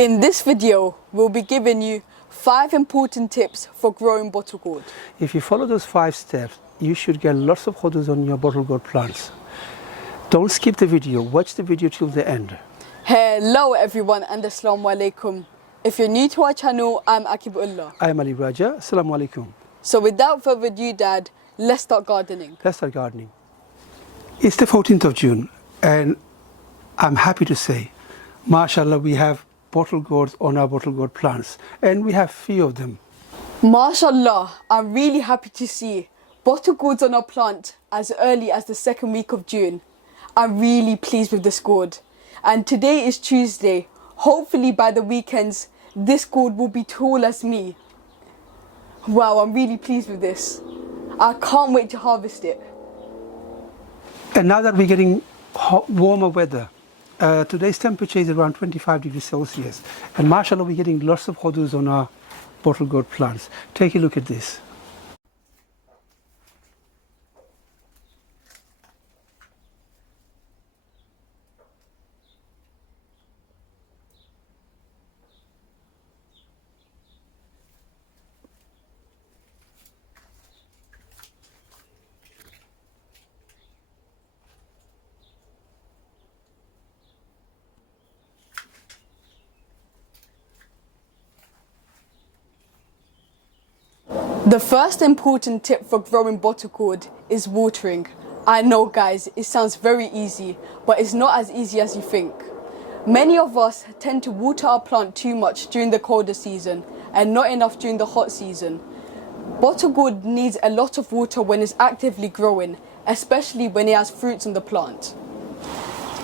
In this video, we'll be giving you 5 important tips for growing bottle gourd. If you follow those 5 steps, you should get lots of hodus on your bottle gourd plants. Don't skip the video, watch the video till the end. Hello everyone and Assalamu alaikum. If you're new to our channel, I'm Akibullah. I'm Ali Raja, Assalamu alaikum. So without further ado, Dad, let's start gardening. Let's start gardening. It's the 14th of June and I'm happy to say, Mashallah, we have bottle gourds on our bottle gourd plants and we have few of them. Mashallah, I'm really happy to see bottle gourds on our plant as early as the 2nd week of June. I'm really pleased with this gourd. And today is Tuesday. Hopefully by the weekends, this gourd will be tall as me. Wow, I'm really pleased with this. I can't wait to harvest it. And now that we're getting warmer weather, today's temperature is around 25 degrees Celsius. And mashallah, we're getting lots of hodus on our bottle gourd plants. Take a look at this. The first important tip for growing bottle gourd is watering. I know guys, it sounds very easy, but it's not as easy as you think. Many of us tend to water our plant too much during the colder season and not enough during the hot season. Bottle gourd needs a lot of water when it's actively growing, especially when it has fruits on the plant.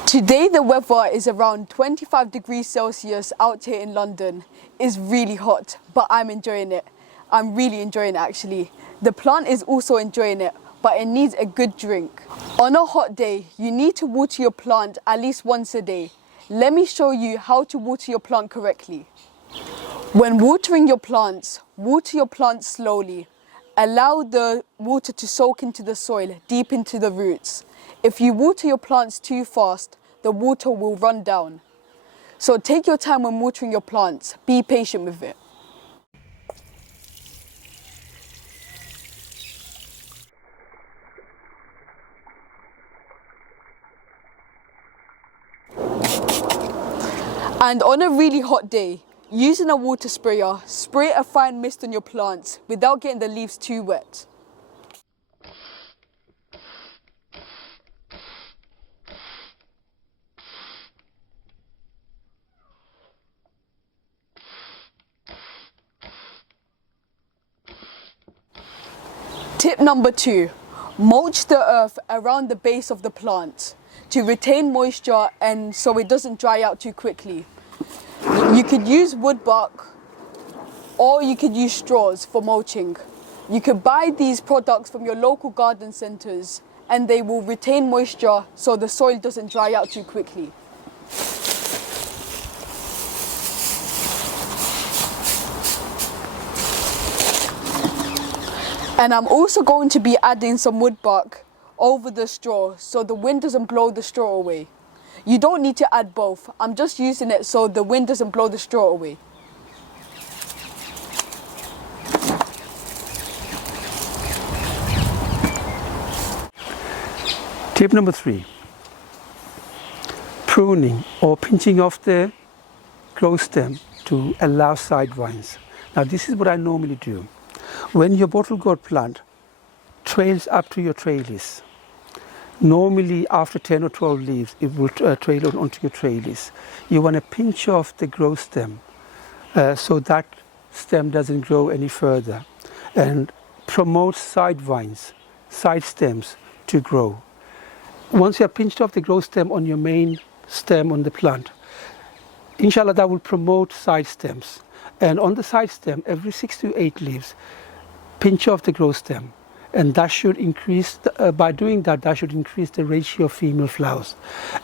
Today the weather is around 25 degrees Celsius out here in London. It's really hot, but I'm enjoying it. I'm really enjoying it actually. The plant is also enjoying it, but it needs a good drink. On a hot day, you need to water your plant at least once a day. Let me show you how to water your plant correctly. When watering your plants slowly. Allow the water to soak into the soil, deep into the roots. If you water your plants too fast, the water will run down. So take your time when watering your plants. Be patient with it. And on a really hot day, using a water sprayer, spray a fine mist on your plants without getting the leaves too wet. Tip number 2, mulch the earth around the base of the plant to retain moisture and so it doesn't dry out too quickly. You could use wood bark or you could use straws for mulching. You could buy these products from your local garden centres and they will retain moisture so the soil doesn't dry out too quickly. And I'm also going to be adding some wood bark over the straw so the wind doesn't blow the straw away. You don't need to add both. I'm just using it so the wind doesn't blow the straw away. Tip number 3, pruning or pinching off the growth stem to allow side vines. Now this is what I normally do. When your bottle gourd plant trails up to your trellis, normally after 10 or 12 leaves it will trail onto your trellis. You want to pinch off the growth stem so that stem doesn't grow any further and promote side vines, side stems to grow. Once you have pinched off the growth stem on your main stem on the plant, inshallah that will promote side stems. And on the side stem, every 6 to 8 leaves, pinch off the growth stem. And that should increase, by doing that, that should increase the ratio of female flowers.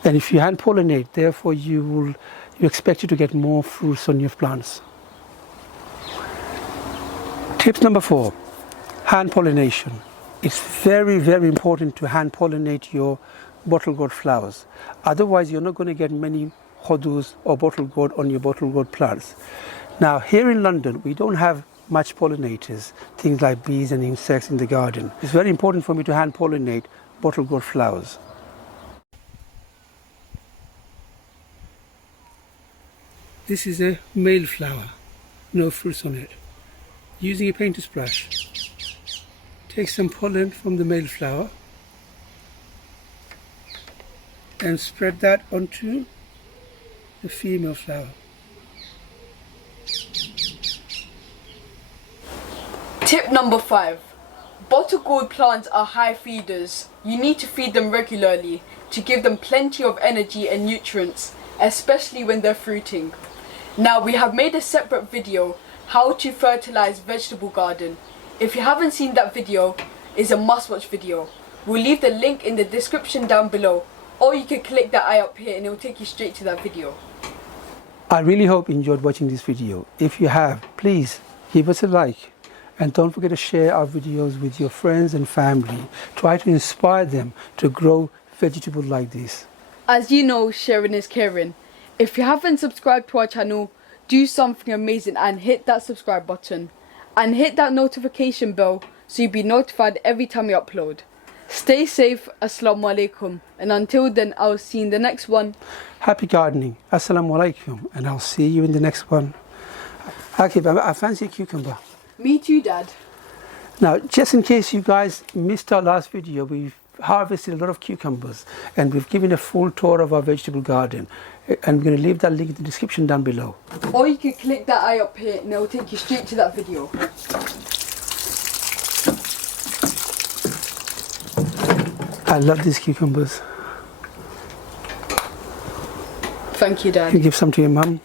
And if you hand pollinate, therefore you expect you to get more fruits on your plants. Tip number 4, hand pollination. It's very, very important to hand pollinate your bottle gourd flowers. Otherwise, you're not going to get many hodus or bottle gourd on your bottle gourd plants. Now here in London we don't have much pollinators, things like bees and insects in the garden. It's very important for me to hand pollinate bottle gourd flowers. This is a male flower, no fruits on it. Using a painter's brush, take some pollen from the male flower and spread that onto the female flower. Tip number 5. Bottle gourd plants are high feeders. You need to feed them regularly to give them plenty of energy and nutrients, especially when they're fruiting. Now we have made a separate video how to fertilize vegetable garden. If you haven't seen that video, it's a must watch video. We'll leave the link in the description down below, or you can click that eye up here and it will take you straight to that video. I really hope you enjoyed watching this video. If you have, please give us a like and don't forget to share our videos with your friends and family. Try to inspire them to grow vegetables like this. As you know, sharing is caring. If you haven't subscribed to our channel, do something amazing and hit that subscribe button. And hit that notification bell so you'll be notified every time we upload. Stay safe, Assalamu alaikum. And until then, I'll see you in the next one. Happy gardening. Assalamu alaikum. And I'll see you in the next one. Akib, I fancy a cucumber. Me too, Dad. Now, just in case you guys missed our last video, we've harvested a lot of cucumbers and we've given a full tour of our vegetable garden. And we're going to leave that link in the description down below. Or you can click that eye up here and it will take you straight to that video. I love these cucumbers. Thank you, Dad. You give some to your mum.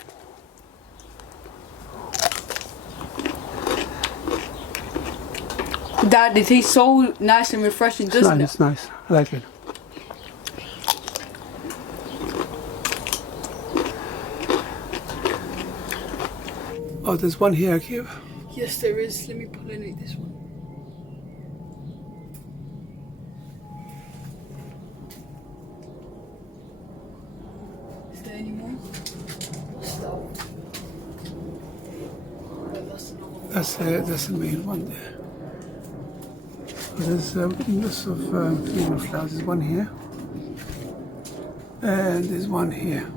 Dad, it tastes so nice and refreshing, doesn't it? It's nice. I like it. Oh, there's one here, Akib. Yes, there is. Let me pollinate this one. Is there any more? That's the main one there. There's lots of female flowers. There's one here, and there's one here.